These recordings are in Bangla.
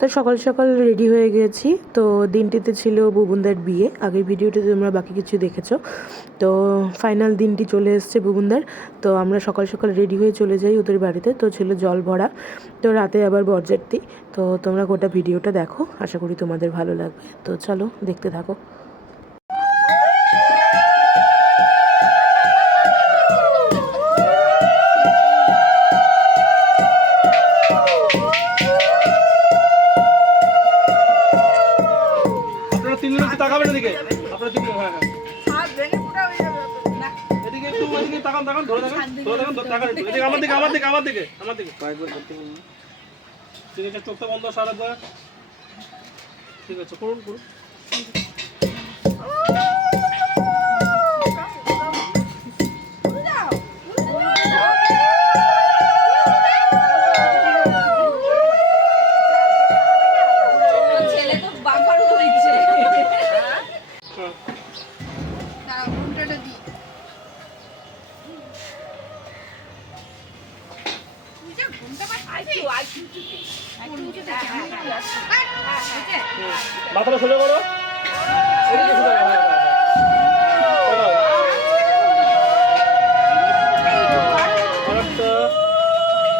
তো সকাল সকাল রেডি হয়ে গেছি। তো দিনটিতে ছিল বুবুনদার বিয়ে, আগের ভিডিওতে তোমরা বাকি কিছু দেখেছো। তো ফাইনাল দিনটি চলে এসছে বুবুনদার। তো আমরা সকাল সকাল রেডি হয়ে চলে যাই ওদের বাড়িতে। তো ছিল জল ভরা, তো রাতে আবার বরযাত্রী। তো তোমরা গোটা ভিডিওটা দেখো, আশা করি তোমাদের ভালো লাগবে। তো চলো দেখতে থাকো। তাকাবেন এদিকে, আপনারা তিনজন, হ্যাঁ হ্যাঁ এদিকে একটু, এদিকে তাকান, তাকান, ধরে থাকেন, ধরে থাকেন, তাকান একটু এদিকে, আমার দিকে, আমার দিকে, আমার দিকে, আমার দিকে কয়েকবার করতে বলুন। ঠিক আছে, চোখটা বন্ধ, সারাবার ঠিক আছে, করুন করুন। মাথাটা সোজা করো, এদিকে সোজা করো, আরেকটা,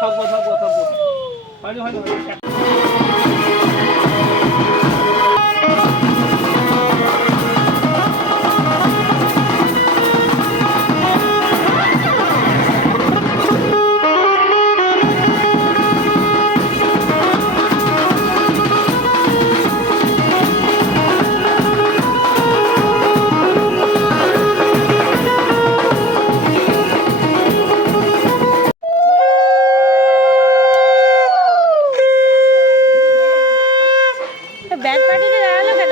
থাকবো থাকবো থাকবো, হয়নি হয়নি। ব্যান্ড পার্টিতে দাঁড়ালো কেন?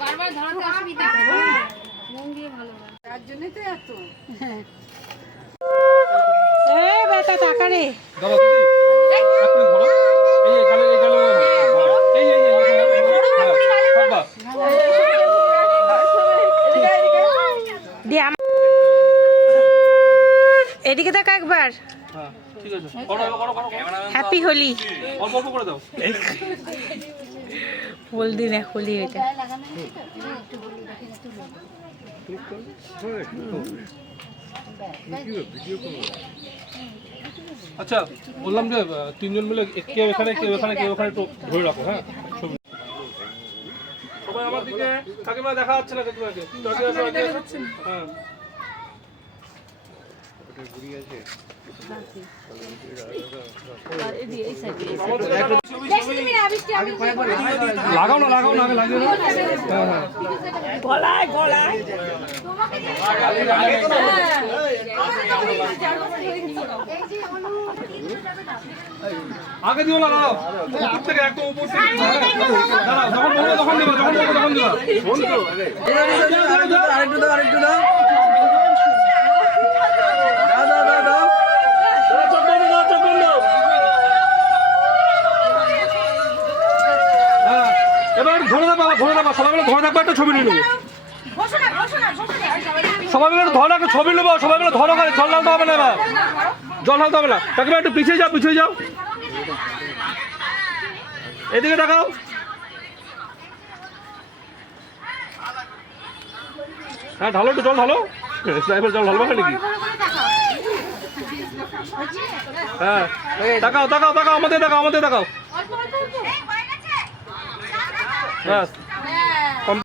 বারবার ধরাতে অসুবিধা, মন দিয়ে ভালো না, তার জন্যই তো এত। এই বেটা টাকা রে, দাদা দিদি আপনি ধরো, এই গালে, এই গালে, এই এই বাবা দি এদিকে তাকা একবার। হ্যাঁ ঠিক আছে, করো করো করো, হ্যাপি হোলি। অল্প অল্প করে দাও। বল দিন হোলি এটা। আচ্ছা বললাম যে তিনজন মিলে কেউ এখানে, কেউ এখানে, কেউ ওখানে একটু ধরে রাখো। হ্যাঁ সবাই আমার দিকে, কাকিমা দেখা যাচ্ছে না, কাকিমাকে হ্যাঁ লাগাও না, লাগাও না, আগে লাগিয়ে দাও। হ্যাঁ হ্যাঁ গলায় গলায় আগে দিও না, দাঁড়াও উপর থেকে, একদম উপর থেকে দাঁড়াও, যখন বলবো তখন দিবা, যখন বলবো তখন দিবা। আরেকটু দাও, আরেকটু দাও, এবার ধরে থাকবা, ধরে থাকবা, সবাই মিলে ধরে থাকবা, একটা ছবি নিয়ে নেবো। সবাই মিলে ধরে রাখো, ছবি নেবো, সবাই মিলে ধরো, করে জল ঢালতে হবে না, এবার জল ঢালতে হবে না। কাকিমা একটু পিছিয়ে যাও, পিছিয়ে যাও, এদিকে দেখাও। হ্যাঁ ঢালো, একটু জল ঢালো। স্নাইপার জল ভালো নাকি? হ্যাঁ তাকাও তাকাও তাকাও, আমাদের তাকাও, আমাদের তাকাও। ব্যাস